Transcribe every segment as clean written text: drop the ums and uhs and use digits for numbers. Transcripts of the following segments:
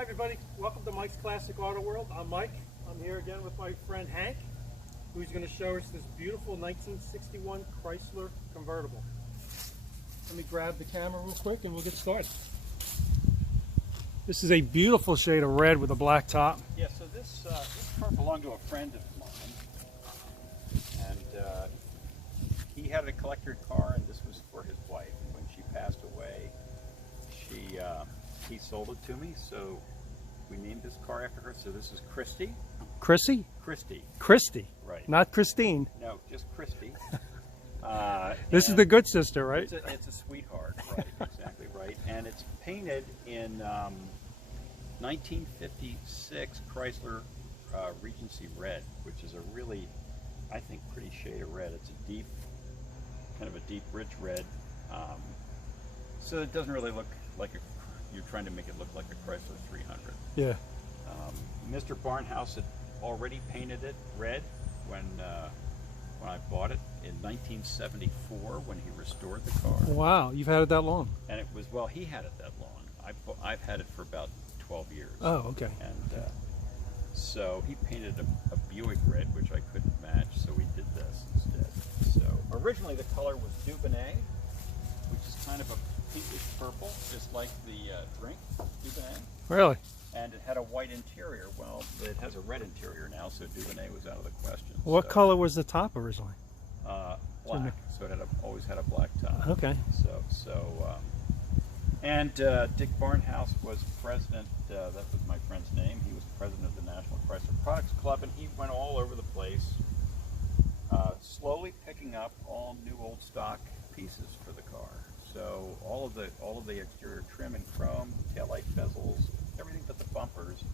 Hi everybody, welcome to Mike's Classic Auto World. I'm Mike. I'm here again with my friend Hank, who's going to show us this beautiful 1961 Chrysler Convertible. Let me grab the camera real quick and we'll get started. This is a beautiful shade of red with a black top. Yeah, so this car belonged to a friend of mine, and he had a collector car, and this was for his wife. And when she passed away, he sold it to me, so we named this car after her. So this is Christy. Chrissy? Christy. Christy. Right. Not Christine. No, just Christy. This is the good sister, right? It's a sweetheart, right? Exactly right. And it's painted in 1956 Chrysler Regency Red, which is a really, I think, pretty shade of red. It's a deep, kind of a deep, rich red. So it doesn't really look like you're trying to make it look like a Chrysler 300. Yeah. Mr. Barnhouse had already painted it red when I bought it in 1974 when he restored the car. Wow, you've had it that long? And it was, well, he had it that long. I've had it for about 12 years. Oh, okay. And so he painted a Buick red, which I couldn't match, so we did this instead. So originally the color was Dubonnet, which is kind of a pinkish purple, just like the drink, Dubonnet. Really? And it had a white interior. Well, it has a red interior now, so Dubonnet was out of the question. What color was the top originally? Black. So it had always had a black top. Okay. And Dick Barnhouse was president. That was my friend's name. He was president of the National Chrysler Products Club, and he went all over the place, slowly picking up all new old stock pieces for the car. So all of the exterior trim and chrome, taillight bezels, everything but the bumpers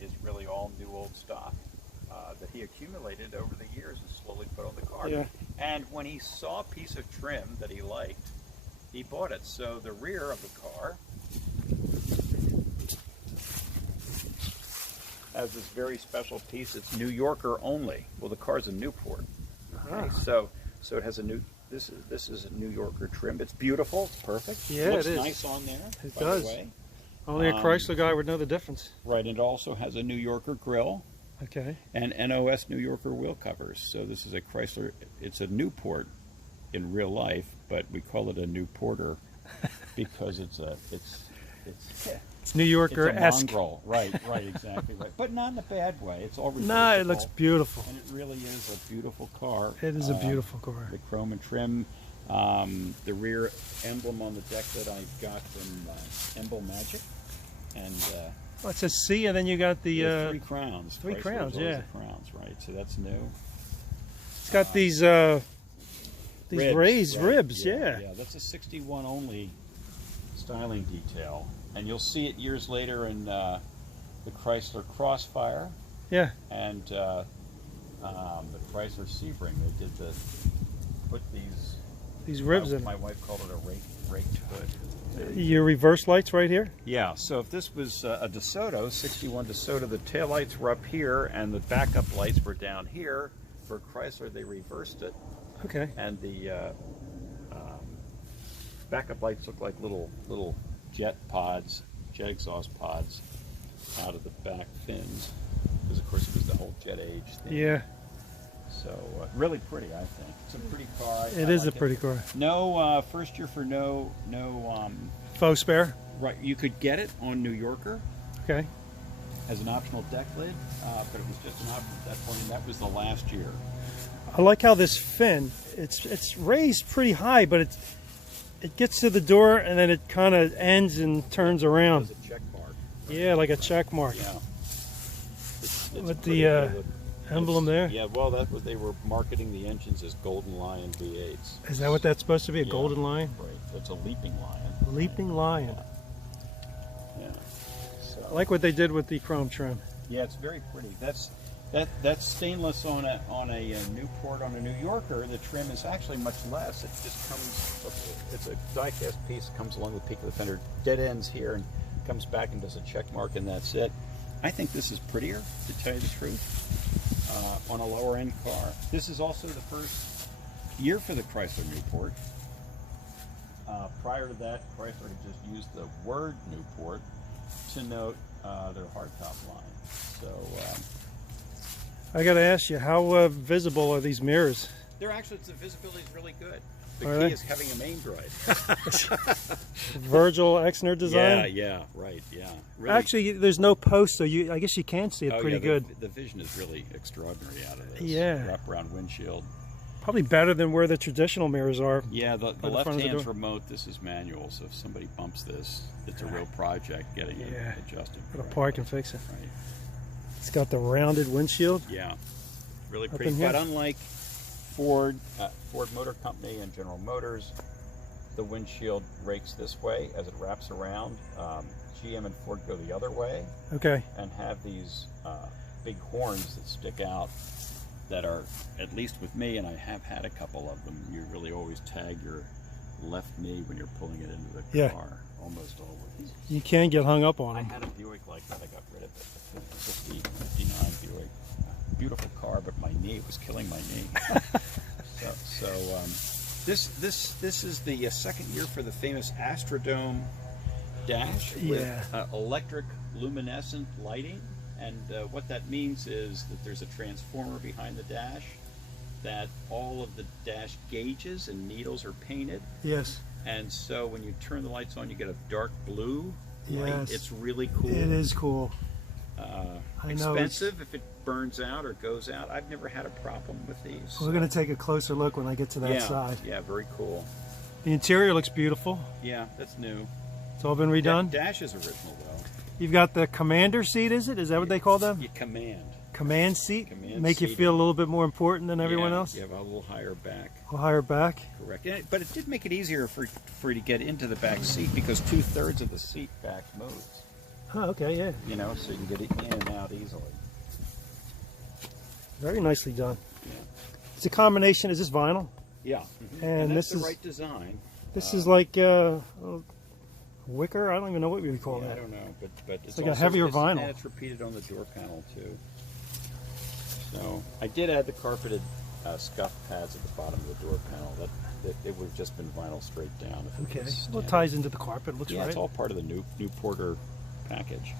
is really all new old stock that he accumulated over the years and slowly put on the car. Yeah. And when he saw a piece of trim that he liked, he bought it. So the rear of the car has this very special piece. It's New Yorker only. Well, the car's a Newport. Okay, so it has a new. This is a New Yorker trim. It's beautiful. It's perfect. Yeah, Looks it is. nice on there. It by does. The way. Only a Chrysler guy would know the difference. Right, and it also has a New Yorker grille. Okay. And NOS New Yorker wheel covers. So this is a Chrysler. It's a Newport in real life, but we call it a Newporter because it's New Yorker-esque. mongrel. Right, exactly right. But not in a bad way. It's all reversible. No, it looks beautiful. And it really is a beautiful car. It is a beautiful car. The chrome and trim, the rear emblem on the deck that I got from Emblem Magic, and well, it says C, and then you got the three crowns. Three Chrysler's crowns, always yeah. the crowns, right? So that's new. It's got these raised ribs, yeah. Yeah, that's a 61 only styling detail, and you'll see it years later in the Chrysler Crossfire. Yeah. And the Chrysler Sebring. They did put these ribs in. My wife called it a raked hood. Your reverse lights right here? Yeah, so if this was a DeSoto, 61 DeSoto, the taillights were up here and the backup lights were down here. For Chrysler, they reversed it. Okay. And the backup lights look like little jet exhaust pods out of the back fins. Because, of course, it was the whole jet age thing. Yeah. So, really pretty, I think. It's a pretty car. It is a pretty car. No, first year for no faux spare? Right, you could get it on New Yorker. Okay. As an optional deck lid, but it was just an option at that point, and that was the last year. I like how this fin, it's raised pretty high, but it gets to the door and then it kind of ends and turns around. It's a check mark. Yeah, like a check mark. Yeah. With the emblem there? Yeah, well, that was, they were marketing the engines as Golden Lion V8s. Is that what that's supposed to be, a golden lion? Right, that's a leaping lion. Leaping lion. Yeah. So. I like what they did with the chrome trim. Yeah, it's very pretty. That's stainless on a Newport. On a New Yorker, the trim is actually much less. It just comes, it's a die-cast piece, comes along the peak of the fender, dead ends here, and comes back and does a check mark, and that's it. I think this is prettier, to tell you the truth, on a lower end car. This is also the first year for the Chrysler Newport. Prior to that, Chrysler had just used the word Newport, to note their hardtop line. So I got to ask you, how visible are these mirrors? they're actually, the visibility is really good. The Are key they? is having them aimed right. Virgil Exner design? Yeah, right, yeah. Really, Actually, there's no post, so I guess you can see it pretty good. The vision is really extraordinary out of this. Yeah. Wraparound windshield. Probably better than where the traditional mirrors are. Yeah, the the front left of the hand's door. remote, this is manual, so if somebody bumps this, it's a real project getting it Yeah. adjusted. Got to correctly. park and fix it. Right. It's got the rounded windshield. Yeah, really Up pretty. in here? But unlike Ford Motor Company and General Motors, the windshield rakes this way as it wraps around. GM and Ford go the other way Okay. and have these big horns that stick out that are, at least with me, and I have had a couple of them, you really always tag your left knee when you're pulling it into the Yeah. car, almost always. You can get hung up on I them. had a Buick like that, I got rid of it, the 59 Buick. Beautiful car, but my knee, it was killing my knee. This is the second year for the famous Astrodome dash with Yeah. electric luminescent lighting, and what that means is that there's a transformer behind the dash, that all of the dash gauges and needles are painted, Yes. and so when you turn the lights on you get a dark blue light. Yes. It's really cool. It is cool. I know Expensive if it burns out or goes out. I've never had a problem with these. We're going to take a closer look when I get to that yeah, side. yeah, very cool. The interior looks beautiful. Yeah, that's new. It's all been redone. Dash is original though. You've got the commander seat, is it? Is that what they call them? You command. Command seat? Command Make you seat. feel a little bit more important than everyone Yeah, else? You have a little higher back. A higher back? Correct. Yeah, but it did make it easier for you to get into the back seat because 2/3 of the seat back moves. Oh, okay, yeah. You know, so you can get it in and out easily. Very nicely done. Yeah. It's a combination. Is this vinyl? Yeah. And that's this the is- right design. This is like wicker? I don't even know what we would call Yeah, I that. don't know, but it's like a also, heavier it's- vinyl. And it's repeated on the door panel too. So I did add the carpeted scuff pads at the bottom of the door panel. That it would have just been vinyl straight down. If it Okay. was Well, it standard. ties into the carpet. Looks Yeah, right. it's all part of the Newporter package.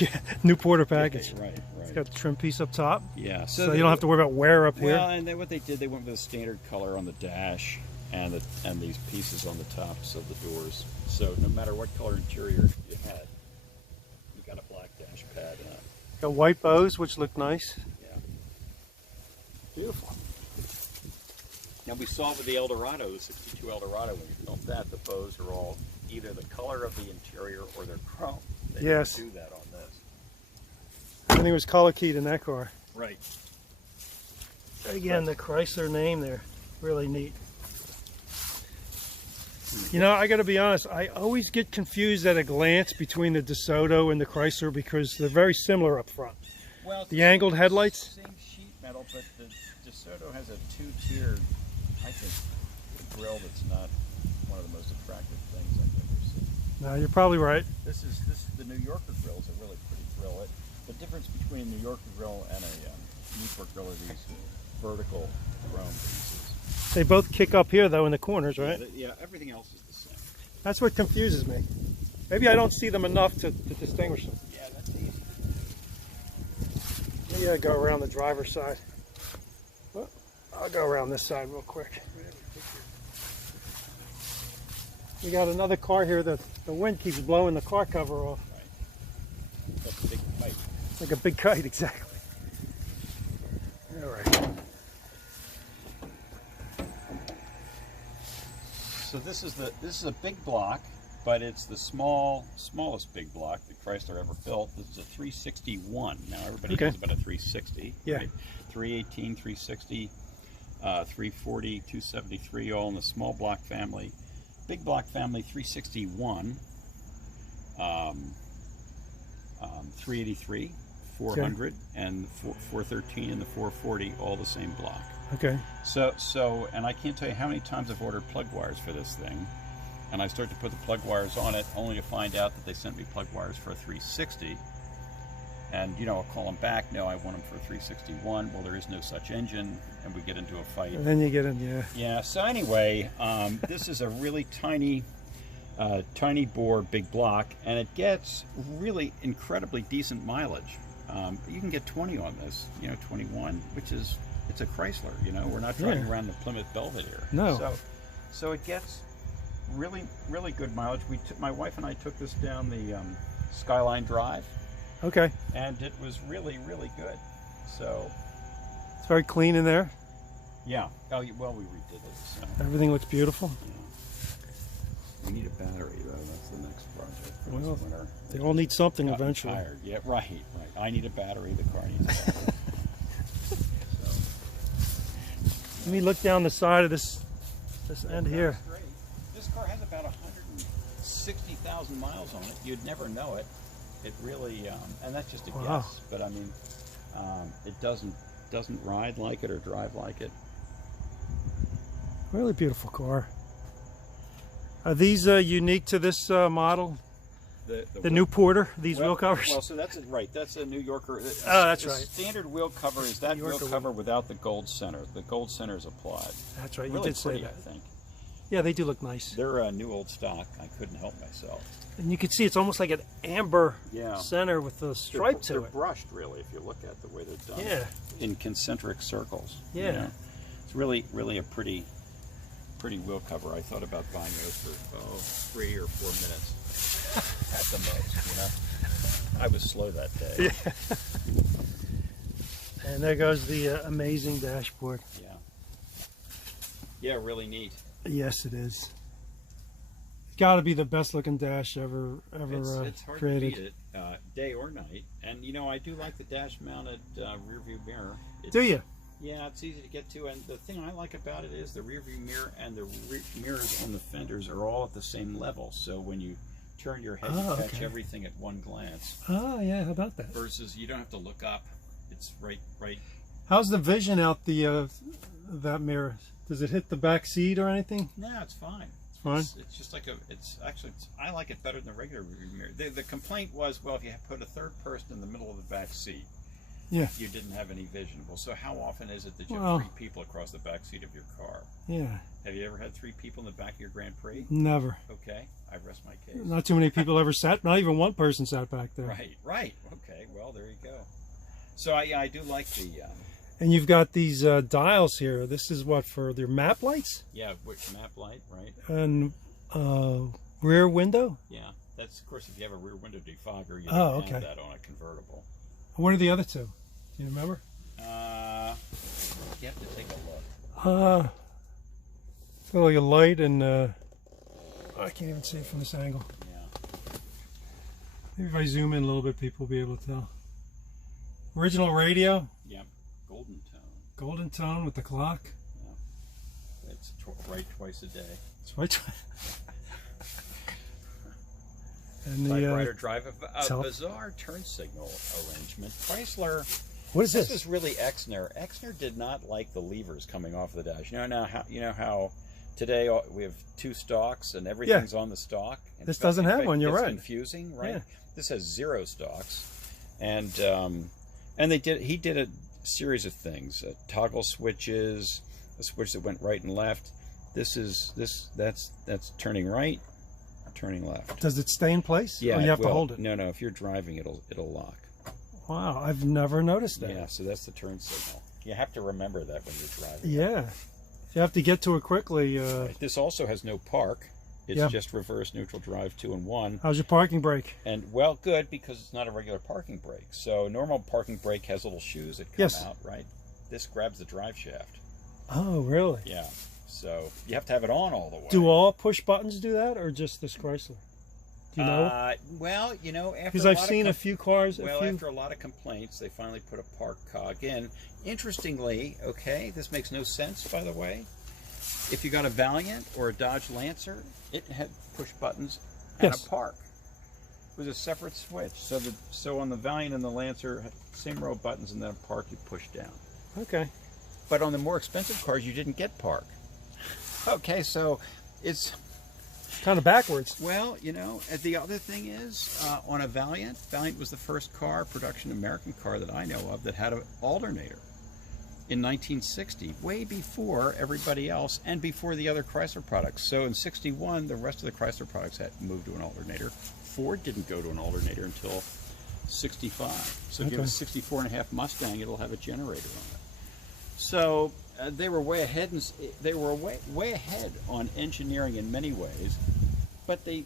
Yeah, Newporter package. Right, It's right. got the trim piece up top, Yeah, so you don't have to worry about wear up here. Well, and then what they did, they went with a standard color on the dash and these pieces on the tops of the doors. So no matter what color interior you had, you got a black dash pad in it. Got white bows, which look nice. Yeah. Beautiful. Now we saw with the Eldorado, the 62 Eldorado, when you filmed that, the bows are all either the color of the interior or they're chrome. They Yes. didn't do that on this. Everything was color keyed in that car. Right. Again, the Chrysler name there, really neat. You know, I got to be honest, I always get confused at a glance between the DeSoto and the Chrysler because they're very similar up front. Well, The angled headlights? Same sheet metal, but the DeSoto has a two-tiered, I think, grille that's not one of the most attractive things I've ever seen. No, you're probably right. This is the New Yorker grill is a really pretty grill. The difference between a New Yorker grill and a Newport grill are these vertical chrome pieces. They both kick up here, though, in the corners, right? Yeah, everything else is the same. That's what confuses me. Maybe I don't see them enough to distinguish them. Yeah, that's easy. Maybe I go around the driver's side. Well, I'll go around this side real quick. We got another car here that the wind keeps blowing the car cover off. Right. That's a big kite. Like a big kite, exactly. All right. So this is a big block, but it's the smallest big block that Chrysler ever built. This is a 361. Now everybody knows about a 360. Yeah. Right? 318, 360, 340, 273, all in the small block family. Big block family 361, 383, 400, and 413 and the 440, all the same block. Okay. So, and I can't tell you how many times I've ordered plug wires for this thing, and I start to put the plug wires on it, only to find out that they sent me plug wires for a 360, and you know, I'll call them back, no, I want them for a 361, well, there is no such engine, and we get into a fight. And then you get in, yeah. Yeah, so anyway, this is a really tiny tiny bore, big block, and it gets really incredibly decent mileage. You can get 20 on this, 21, which is, it's a Chrysler, we're not driving around the Plymouth Belvedere. No. So it gets really, really good mileage. My wife and I took this down the Skyline Drive. Okay. And it was really, really good. So. It's very clean in there. Yeah. Oh, well, we redid it. So. Everything looks beautiful. Yeah. We need a battery, though. That's the next project for Well, this winter. They all need something eventually. Tired. Yeah, right. I need a battery. The car needs a battery. So. Let me look down the side of this end here. Great. This car has about 160,000 miles on it. You'd never know it. It really, and that's just a guess. But I mean, it doesn't ride like it or drive like it. Really beautiful car. Are these unique to this model? The Newporter, these wheel covers? Well, so that's it, right. That's a New Yorker. Oh, that's right. Standard wheel cover is that wheel cover without the gold center. The gold center is applied. That's right. Really You did pretty, say that. I think. Yeah, they do look nice. They're a new old stock. I couldn't help myself. And you can see it's almost like an amber center with the stripe to they're it. brushed, really, if you look at the way they're done. Yeah. In concentric circles. Yeah. It's really, really a pretty wheel cover. I thought about buying those for 3 or 4 minutes at the most. I was slow that day. Yeah. And there goes the amazing dashboard. Yeah. Yeah, really neat. Yes, it is. It's got to be the best looking dash ever it's hard created. to beat it, day or night. And I do like the dash mounted rear view mirror. Do you? Yeah, it's easy to get to, and the thing I like about it is the rear view mirror and the mirrors on the fenders are all at the same level. So when you turn your head, you catch everything at one glance. Oh, yeah, how about that? Versus you don't have to look up. It's right. How's the vision out that mirror? Does it hit the back seat or anything? No, it's fine. It's fine? It's just like I like it better than the regular rear view mirror. The complaint was, well, if you put a third person in the middle of the back seat, you didn't have any vision. Well, so how often is it that you have 3 people across the back seat of your car? Yeah. Have you ever had 3 people in the back of your Grand Prix? Never. Okay, I rest my case. Not too many people ever sat. Not even one person sat back there. Right. Okay, well, there you go. So I do like the. And you've got these dials here. This is what, for their map lights? Yeah, which map light, right? And rear window? Yeah, that's, of course, if you have a rear window defogger, you don't have that on a convertible. What are the other two? Do you remember? You have to take a look. It's like a light and I can't even see it from this angle. Yeah. Maybe if I zoom in a little bit, people will be able to tell. Original radio. Yeah, golden tone. Golden tone with the clock. Yeah. It's right twice a day. It's right. And the typewriter drive, a bizarre turn signal arrangement. Chrysler. What is this? This is really Exner. Exner did not like the levers coming off of the dash. You know how today we have 2 stalks and everything's on the stalk. This doesn't have one. You're right. It's confusing, right? Yeah. This has 0 stalks, and he did a series of things: toggle switches, a switch that went right and left. That's turning right, turning left. Does it stay in place? Yeah, or you have to hold it. No. If you're driving, it'll lock. Wow, I've never noticed that. Yeah, so that's the turn signal. You have to remember that when you're driving. Yeah, you have to get to it quickly. Right. This also has no park. It's just reverse, neutral, drive, 2 and 1. How's your parking brake? And well, good, because it's not a regular parking brake. So normal parking brake has little shoes that come out, right? This grabs the drive shaft. Oh, really? Yeah. So you have to have it on all the way. Do all push buttons do that, or just this Chrysler? Do you know? Well, after because I've seen a few cars. After a lot of complaints, they finally put a park cog in. Interestingly, this makes no sense, by the way. If you got a Valiant or a Dodge Lancer, it had push buttons and a park. It was a separate switch. So on the Valiant and the Lancer, same row of buttons, and then a park you push down. Okay. But on the more expensive cars, you didn't get park. Okay, so it's kind of backwards. Well, the other thing is, on a Valiant was the first production American car that I know of that had an alternator. in 1960, way before everybody else and before the other Chrysler products. So in 61, the rest of the Chrysler products had moved to an alternator. Ford didn't go to an alternator until 65. So if you have a 64.5 Mustang, it'll have a generator on it. So they were way ahead, and they were way ahead on engineering in many ways, but they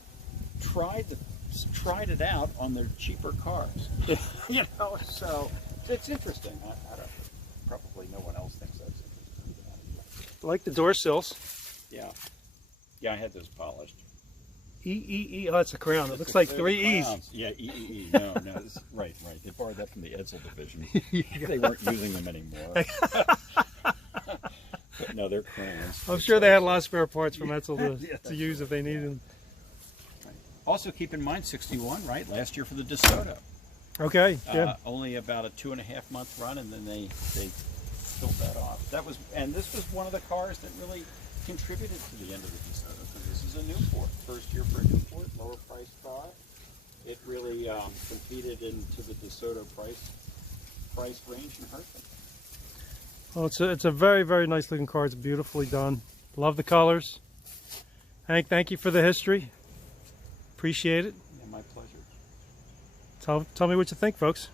tried it out on their cheaper cars. You know, so it's interesting. I don't. Probably no one else thinks that's interesting. I like the door sills. Yeah. Yeah, I had those polished. E. Oh, it's a crown. It looks like 3 E's. Yeah, E. No, right. They borrowed that from the Edsel division. They weren't using them anymore. But no, they're crowns. I'm sure they had a lot of spare parts from Edsel to use if they needed them. Right. Also keep in mind 61, right? Last year for the DeSoto. Okay, yeah. Only about a 2.5 month run, and then they killed that off. This was one of the cars that really contributed to the end of the DeSoto, because this is a Newport. First year for a Newport, lower priced car. It really competed into the DeSoto price range in Hershey. Well, it's a very, very nice looking car. It's beautifully done. Love the colors. Hank, thank you for the history. Appreciate it. Yeah, my pleasure. Tell me what you think, folks.